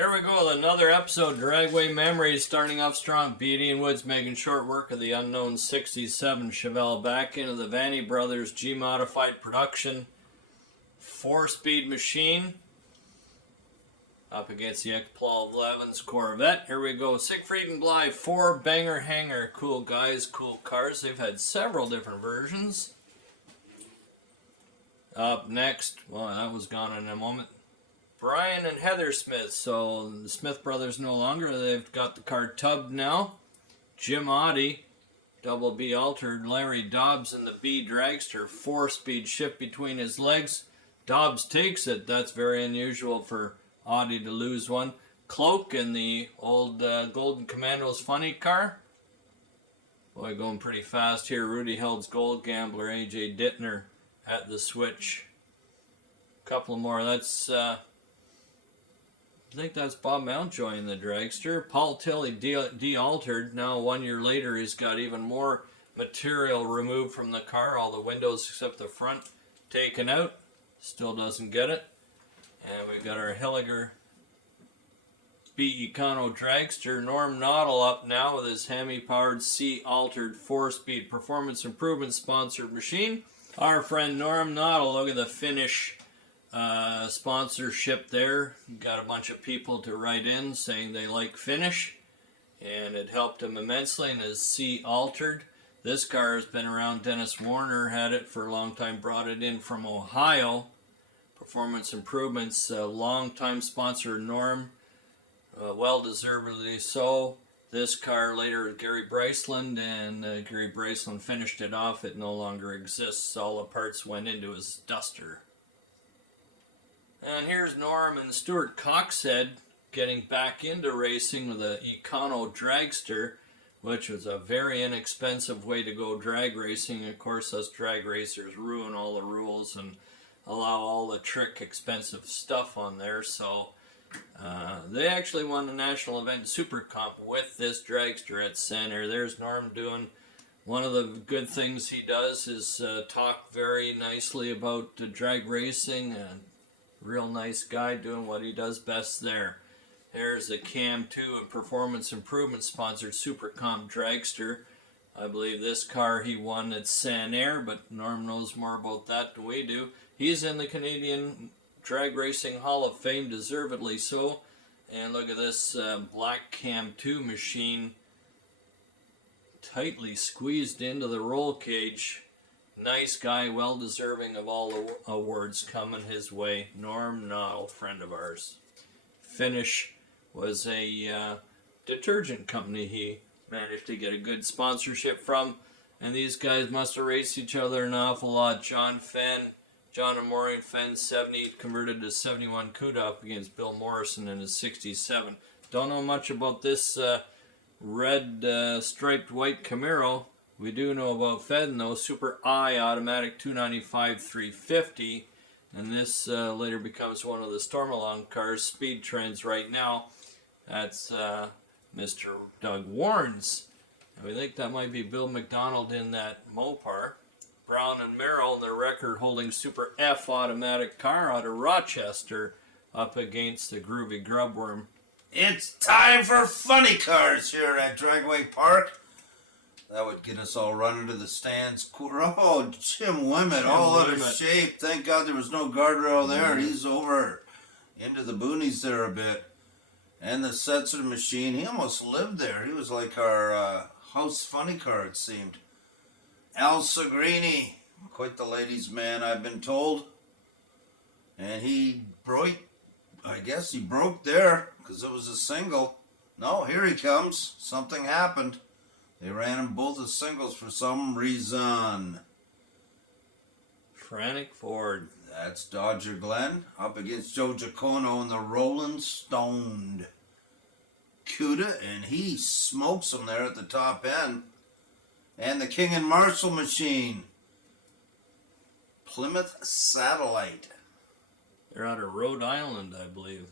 Here we go with another episode, Dragway Memories, starting off strong. Beatty and Woods making short work of the unknown 67 Chevelle back into the Vanny Brothers G-modified production 4-speed machine up against the EP11's Corvette. Here we go, Siegfried and Bly, 4-banger hanger. Cool guys, cool cars. They've had several different versions. Up next, well, that was gone in a moment. Brian and Heather Smith. So the Smith brothers no longer. They've got the car tubbed now. Jim Audi, double B altered. Larry Dobbs in the B dragster, 4-speed shift between his legs. Dobbs takes it. That's very unusual for Audi to lose one. Cloak in the old Golden Commandos funny car. Boy, going pretty fast here. Rudy Held's Gold Gambler, AJ Dittner at the switch. Couple more. That's I think that's Bob Mountjoy in the dragster. Paul Tilley de-altered. Now 1 year later he's got even more material removed from the car. All the windows except the front taken out. Still doesn't get it. And we've got our Hilliger B Econo dragster. Norm Noddle up now with his Hemi-powered C-altered 4-speed performance improvement sponsored machine. Our friend Norm Noddle, look at the finish sponsorship there. Got a bunch of people to write in saying they like finish, and it helped him immensely in his C altered. This car has been around. Dennis Warner had it for a long time, brought it in from Ohio. Performance Improvements, long-time sponsor Norm, well deservedly so. This car later with Gary Bryceland, and Gary Bryceland finished it off. It no longer exists. All the parts went into his duster. And here's Norm and Stuart Coxhead getting back into racing with the Econo dragster, which was a very inexpensive way to go drag racing. Of course, us drag racers ruin all the rules and allow all the trick, expensive stuff on there. So they actually won the national event Super Comp with this dragster at center. There's Norm doing one of the good things he does is talk very nicely about drag racing, and real nice guy doing what he does best there. There's the Cam 2 and Performance Improvement sponsored Super Comp dragster. I believe this car he won at San Air, but Norm knows more about that than we do. He's in the Canadian Drag Racing Hall of Fame, deservedly so. And look at this black Cam 2 machine, tightly squeezed into the roll cage. Nice guy, well deserving of all the awards coming his way. Norm Noddle, friend of ours. Finish was a detergent company he managed to get a good sponsorship from. And these guys must have raced each other an awful lot. John and Maureen Fenn, 70, converted to 71 CUDA up against Bill Morrison in his 67. Don't know much about this red striped white Camaro. We do know about Fedden though, Super I automatic 295 350, and this later becomes one of the Stormalong cars, speed trends right now. That's Mr. Doug Warren's, and we think that might be Bill McDonald in that Mopar. Brown and Merrill in the record-holding Super F automatic car out of Rochester up against the Groovy Grubworm. It's time for funny cars here at Dragway Park. That would get us all running to the stands. Oh, Jim Wimett, all out of shape. Thank God there was no guardrail there. He's over into the boonies there a bit. And the Setzer machine, he almost lived there. He was like our house funny car, it seemed. Al Segrini, quite the ladies' man, I've been told. And he broke, I guess he broke there because it was a single. No, here he comes. Something happened. They ran them both as singles for some reason. Frantic Ford. That's Dodger Glenn up against Joe Giacono in the Rolling Stoned CUDA, and he smokes them there at the top end. And the King and Marshall machine. Plymouth Satellite. They're out of Rhode Island, I believe.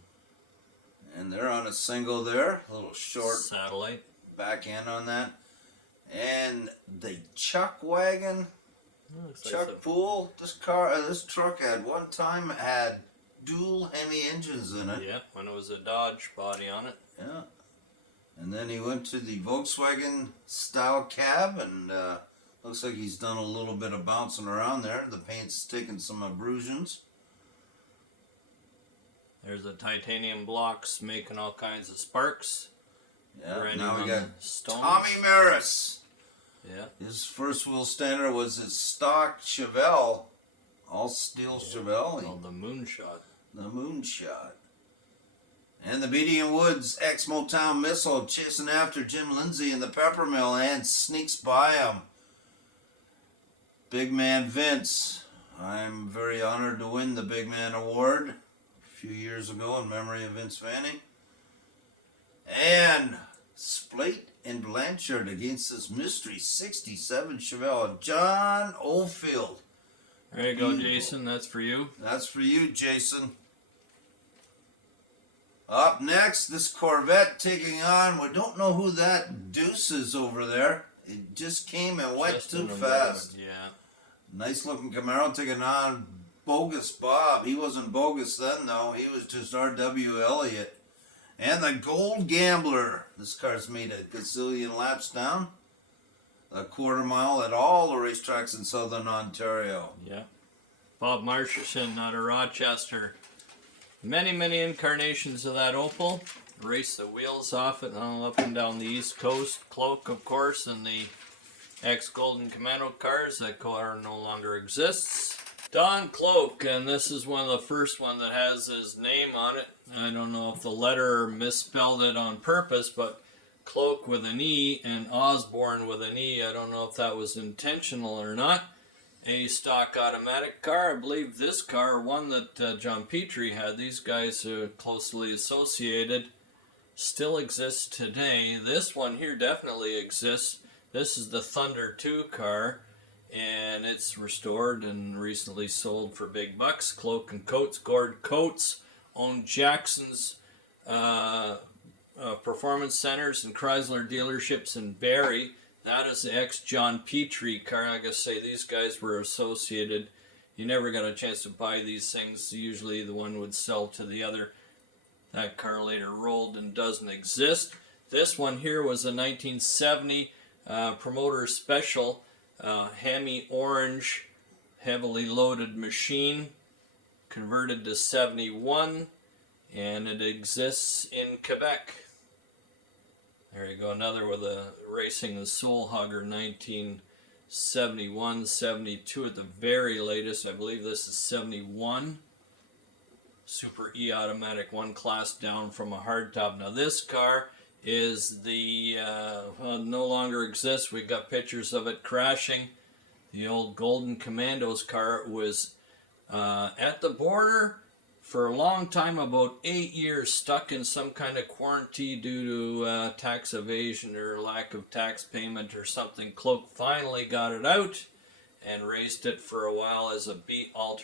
And they're on a single there. A little short Satellite. Back end on that. And the Chuck Wagon, Chuck Pool. This truck at one time had dual Hemi engines in it. Yeah, when it was a Dodge body on it. Yeah. And then he went to the Volkswagen style cab, and looks like he's done a little bit of bouncing around there. The paint's taken some abrasions. There's the titanium blocks making all kinds of sparks. Yeah, Grinding now we on got the stones. Tommy Maris. Yeah. His first wheel standard was his stock Chevelle, all steel Chevelle. Called the Moonshot. The Moonshot. And the Beatty and Woods ex-Motown Missile chasing after Jim Lindsay in the Peppermill and sneaks by him. Big Man Vince. I'm very honored to win the Big Man Award a few years ago in memory of Vince Fanning. And Splate and Blanchard against this mystery 67 Chevelle. John Oldfield. There you go, Beautiful. Jason. That's for you. That's for you, Jason. Up next, this Corvette taking on, we don't know who that deuce is over there. It just came and went Just too in a fast. moment, yeah. Nice looking Camaro taking on Bogus Bob. He wasn't bogus then, though. He was just R.W. Elliott. And the Gold Gambler. This car's made a gazillion laps down. A quarter mile at all the racetracks in southern Ontario. Yeah. Bob Marsherson out of Rochester. Many, many incarnations of that Opel. Raced the wheels off it all up and down the East Coast. Cloak, of course, and the ex-Golden Commando cars. That car no longer exists. Don Cloak, and this is one of the first one that has his name on it. I don't know if the letter misspelled it on purpose, but Cloak with an E and Osborne with an E. I don't know if that was intentional or not. A stock automatic car. I believe this car, one that John Petrie had, these guys are closely associated, still exists today. This one here definitely exists. This is the Thunder 2 car, and it's restored and recently sold for big bucks. Cloak and Coates, Gord Coates, owned Jackson's performance centers and Chrysler dealerships in Barrie. That is the ex-John Petrie car. Like I say, these guys were associated. You never got a chance to buy these things. Usually the one would sell to the other. That car later rolled and doesn't exist. This one here was a 1970 promoter special Hemi orange heavily loaded machine, converted to 71, and it exists in Quebec. There you go, another with a racing the Soul Hugger 1971, 72 at the very latest. I believe this is 71. Super E automatic, one class down from a hardtop. Now this car is the no longer exists. We got pictures of it crashing. The old Golden Commandos car was at the border for a long time, about 8 years, stuck in some kind of quarantine due to tax evasion or lack of tax payment or something. Cloak finally got it out and raced it for a while as a beat